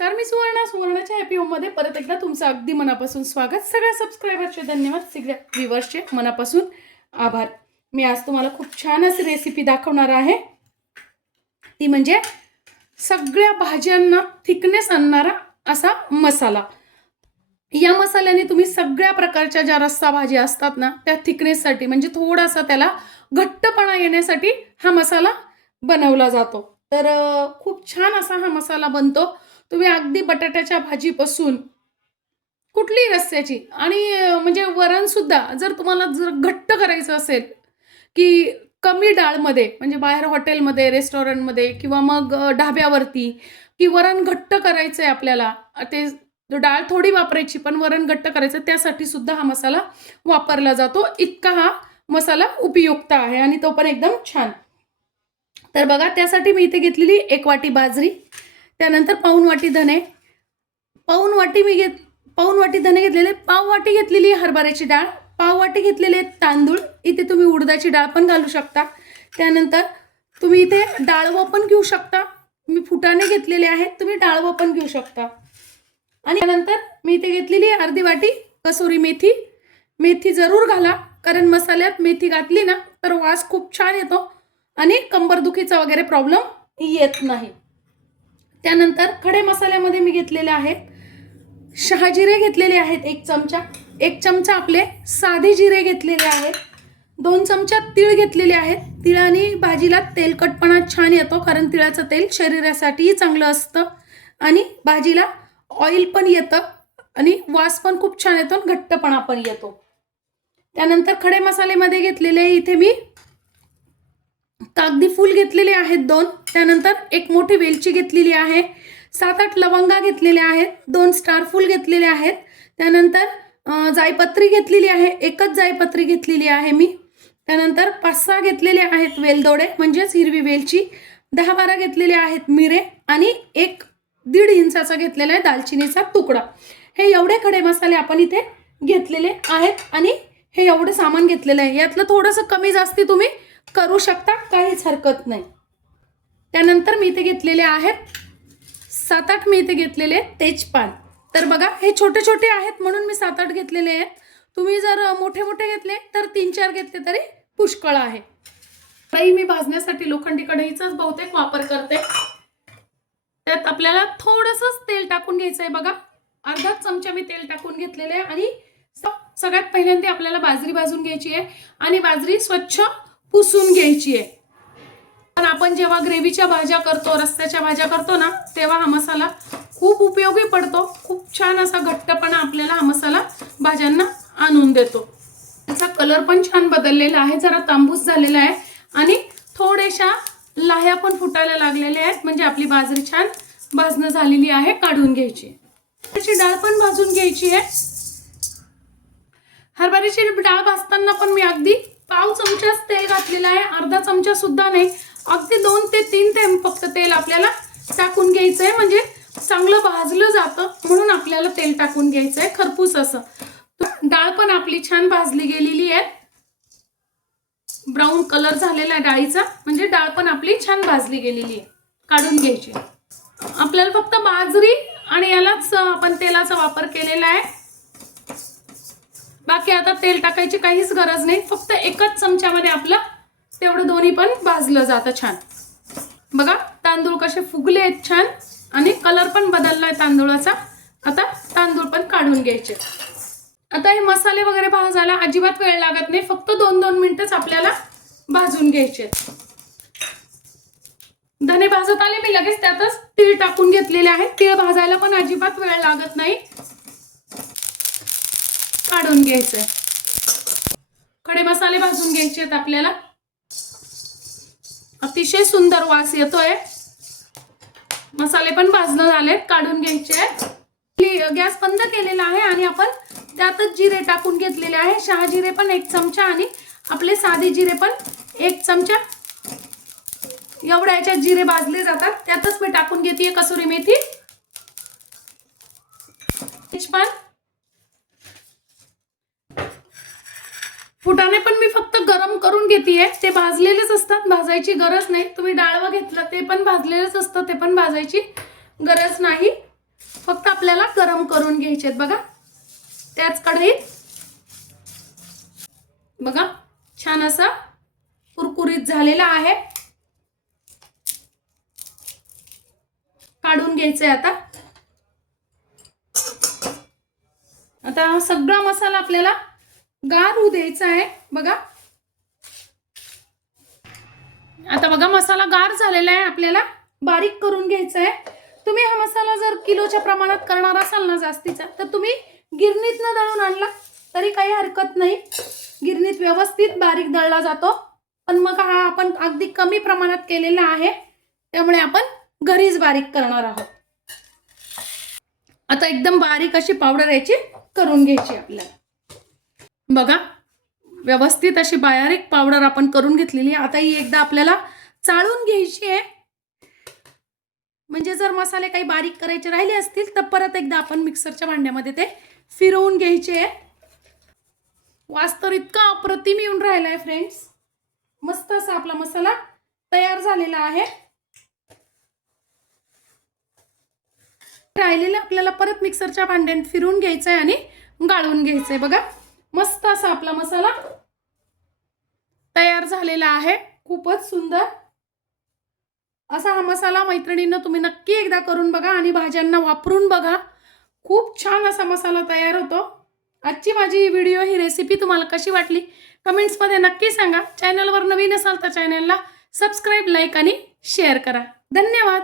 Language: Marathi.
नमस्कार मी सुवर्णा. सुवर्णाच्या हॅपी होममध्ये परत एकदा तुमचं अगदी मनापासून स्वागत. सगळ्या सबस्क्रायबरचे धन्यवाद सगळ्या व्ह्युअर्सचे मनापासून आभार. मी आज तुम्हाला खूप छान अशी रेसिपी दाखवणार आहे. ती म्हणजे सगळ्या भाज्यांना थिकनेस आणणारा असा मसाला. या मसाल्याने तुम्ही सगळ्या प्रकारच्या ज्या रस्सा भाज्या असतात ना त्या थिकनेससाठी म्हणजे थोडासा त्याला घट्टपणा येण्यासाठी हा मसाला बनवला जातो. तर खूप छान असा हा मसाला बनतो. तुम्ही अगदी बटाट्याच्या भाजीपासून कुठलीही रस्त्याची आणि म्हणजे वरणसुद्धा जर तुम्हाला जर घट्ट करायचं असेल की कमी डाळमध्ये म्हणजे बाहेर हॉटेलमध्ये रेस्टॉरंटमध्ये किंवा मग ढाब्यावरती की वरण घट्ट करायचं आहे आपल्याला ते डाळ थोडी वापरायची पण वरण घट्ट करायचं त्यासाठी सुद्धा हा मसाला वापरला जातो. इतका हा मसाला उपयुक्त आहे आणि तो पण एकदम छान. तर बघा त्यासाठी मी इथे घेतलेली एक वाटी बाजरी. त्यानंतर पाऊन वाटी धने. पाऊन वाटी मी घेत पाऊन वाटी धने घेतलेले. पाव वाटी घेतलेली आहे हरभऱ्याची डाळ. पाव वाटी घेतलेले तांदूळ. इथे तुम्ही उडदाची डाळ पण घालू शकता. त्यानंतर तुम्ही इथे डाळवं पण घेऊ शकता. मी फुटाने घेतलेले आहेत. तुम्ही डाळवं पण घेऊ शकता. आणि त्यानंतर मी इथे घेतलेली आहे अर्धी वाटी कसुरी मेथी. मेथी जरूर घाला कारण मसाल्यात मेथी घातली ना तर वास खूप छान येतो आणि कंबरदुखीचा वगैरे प्रॉब्लेम येत नाही. त्यानंतर खडे मसाल्यामध्ये मी घेतलेले आहेत. शहाजिरे घेतलेले आहेत एक चमचा. एक चमचा आपले साधे जिरे घेतलेले आहेत. दोन चमचा तीळ घेतलेले आहेत. तिळाने भाजीला तेलकटपणा छान येतो कारण तिळाचं तेल शरीरासाठीही चांगलं असतं आणि भाजीला ऑइल पण येतं आणि वास पण खूप छान येतो आणि घट्टपणा पण येतो. त्यानंतर खडे मसालेमध्ये घेतलेले इथे मी कागदी फूल घेतलेले आहेत दोन. त्यानंतर एक मोठी वेलची घेतलेली आहे. सात आठ लवंगा घेतलेल्या आहेत. दोन स्टार फूल घेतलेले आहेत. त्यानंतर जायपत्री घेतलेली आहे. एकच जायपत्री घेतलेली आहे मी. त्यानंतर पाच सहा घेतलेले आहेत वेलदोडे म्हणजेच हिरवी वेलची. दहा बारा घेतलेले आहेत मिरे आणि एक दीड इंचाचा घेतलेला आहे दालचिनीचा तुकडा. हे एवढे खडे मसाले आपण इथे घेतलेले आहेत आणि हे एवढं सामान घेतलेलं आहे. यातलं थोडंसं कमी जास्ती तुम्ही करू शकता काहीच हरकत नाही. त्यानंतर मी इथे घेतलेले आहेत सात आठ मी इथे घेतलेले तेजपान. तर बघा हे छोटे छोटे आहेत म्हणून मी सात आठ घेतलेले आहेत. तुम्ही जर मोठे मोठे घेतले तर तीन चार घेतले तरी पुष्कळ आहे. कढई मी भाजण्यासाठी लोखंडी कढईचाच बहुतेक वापर करते. त्यात आपल्याला थोडंसंच तेल टाकून घ्यायचं आहे बघा. अर्धा चमचा मी तेल टाकून घेतलेले आहे आणि सगळ्यात पहिल्यांदा आपल्याला बाजरी भाजून घ्यायची आहे. आणि बाजरी स्वच्छ पुसून घ्यायची आहे. पण आपण जेव्हा ग्रेव्हीच्या भाज्या करतो रस्त्याच्या भाज्या करतो ना तेव्हा हा मसाला खूप उपयोगी पडतो. खूप छान असा घट्टपणा आपल्याला हा मसाला भाज्यांना आणून देतो. त्याचा कलर पण छान बदललेला आहे. जरा तांबूस झालेला आहे आणि थोड्याशा लाह्या पण फुटायला लागलेल्या आहेत. म्हणजे आपली बाजरी छान भाजणं झालेली आहे काढून घ्यायची त्याची डाळ पण भाजून घ्यायची आहे. हरभऱ्याची डाळ भाजताना पण मी अगदी पाव चमचाच तेल घेतलेला आहे. अर्धा चमचा सुद्धा नाही. अगदी दोन ते तीन ते फक्त तेल आपल्याला टाकून घ्यायचं आहे म्हणजे चांगलं भाजलं जातं. म्हणून आपल्याला तेल टाकून घ्यायचं आहे खरपूस असं. डाळ पण आपली छान भाजली गेलेली आहे. ब्राऊन कलर झालेला आहे डाळीचा. म्हणजे डाळ पण आपली छान भाजली गेलेली आहे. काढून घ्यायची. आपल्याला फक्त बाजरी आणि यालाच आपण तेलाचा वापर केलेला आहे. बाकी आता तेल टाकायची काहीच गरज नाही. फक्त एकच चमच्यामध्ये आपलं तेवढं दोन्ही पण भाजलं जातं छान. बघा तांदूळ कसे फुगले आहेत छान. आणि कलर पण बदलला आहे तांदूळाचा. आता तांदूळ पण काढून घ्यायचे. आता हे मसाले वगैरे भाजायला अजिबात वेळ लागत नाही. फक्त दोन दोन मिनिटच आपल्याला भाजून घ्यायचे धने भाजत आले मी लगेच त्यातच तीळ टाकून घेतलेले आहेत. तीळ भाजायला पण अजिबात वेळ लागत नाही. काढून घ्यायचंय. खडे मसाले भाजून घ्यायचे आहेत आपल्याला. अतिशय सुंदर वास येतोय. मसाले पण भाजणं झालेत काढून घ्यायचे. आहेत गॅस बंद केलेला आहे आणि आपण त्यातच जिरे टाकून घेतलेले आहे. शहा जिरे पण एक चमचा आणि आपले साधे जिरे पण एक चमचा. एवढ्या याच्यात जिरे भाजले जातात. त्यातच मी टाकून घेते कसुरी मेथी. तेजपान फुटाणे पण मी फक्त गरम करून घेते ते भाजलेलेच असतात भाजायची गरज नाही. तुम्ही डाळवं घेतलं ते पण भाजलेलंच असतं ते पण भाजायची गरज नाही. फक्त आपल्याला गरम करून घ्यायचे आहेत बघा. त्याच कढईत. बघा छान असा कुरकुरीत झालेला आहे. काढून घ्यायचंय आता. आता सगळा मसाला आपल्याला गार होऊ द्यायचा आहे. बघा. आता बघा मसाला गार झालेला आहे आपल्याला. बारीक करून घ्यायचा आहे. तुम्ही हा मसाला जर किलोच्या प्रमाणात करणार असाल ना जास्तीचा तर तुम्ही गिरणीतनं दळून आणला तरी काही हरकत नाही. गिरणीत व्यवस्थित बारीक दळला जातो. पण मग हा आपण अगदी कमी प्रमाणात केलेला आहे. त्यामुळे आपण घरीच बारीक करणार आहोत. आता एकदम बारीक अशी पावडर याची करून घ्यायची आपल्याला. बघा व्यवस्थित अशी बायारिक पावडर आपण करून घेतलेली आहे. आता ही एकदा आपल्याला चाळून घ्यायची आहे. म्हणजे जर मसाले काही बारीक करायचे राहिले असतील तर परत एकदा आपण मिक्सरच्या भांड्यामध्ये ते फिरवून घ्यायचे आहे. वास तर इतका अप्रतिम येऊन राहिला आहे फ्रेंड्स मस्त असा आपला मसाला तयार झालेला आहे. राहिलेलं आपल्याला परत मिक्सरच्या भांड्यात फिरून घ्यायचं आहे आणि गाळून घ्यायचं आहे बघा. मस्त असा आपला मसाला तयार झालेला आहे. खूपच सुंदर. असा हा मसाला मैत्रिणींना तुम्ही नक्की एकदा करून बघा आणि भाज्यांना वापरून बघा. खूप छान असा मसाला तयार होतो. आजची माझी ही व्हिडिओ ही रेसिपी तुम्हाला कशी वाटली? कमेंट्समध्ये नक्की सांगा. चॅनलवर नवीन असाल तर चॅनलला सबस्क्राईब लाईक आणि शेअर करा. धन्यवाद!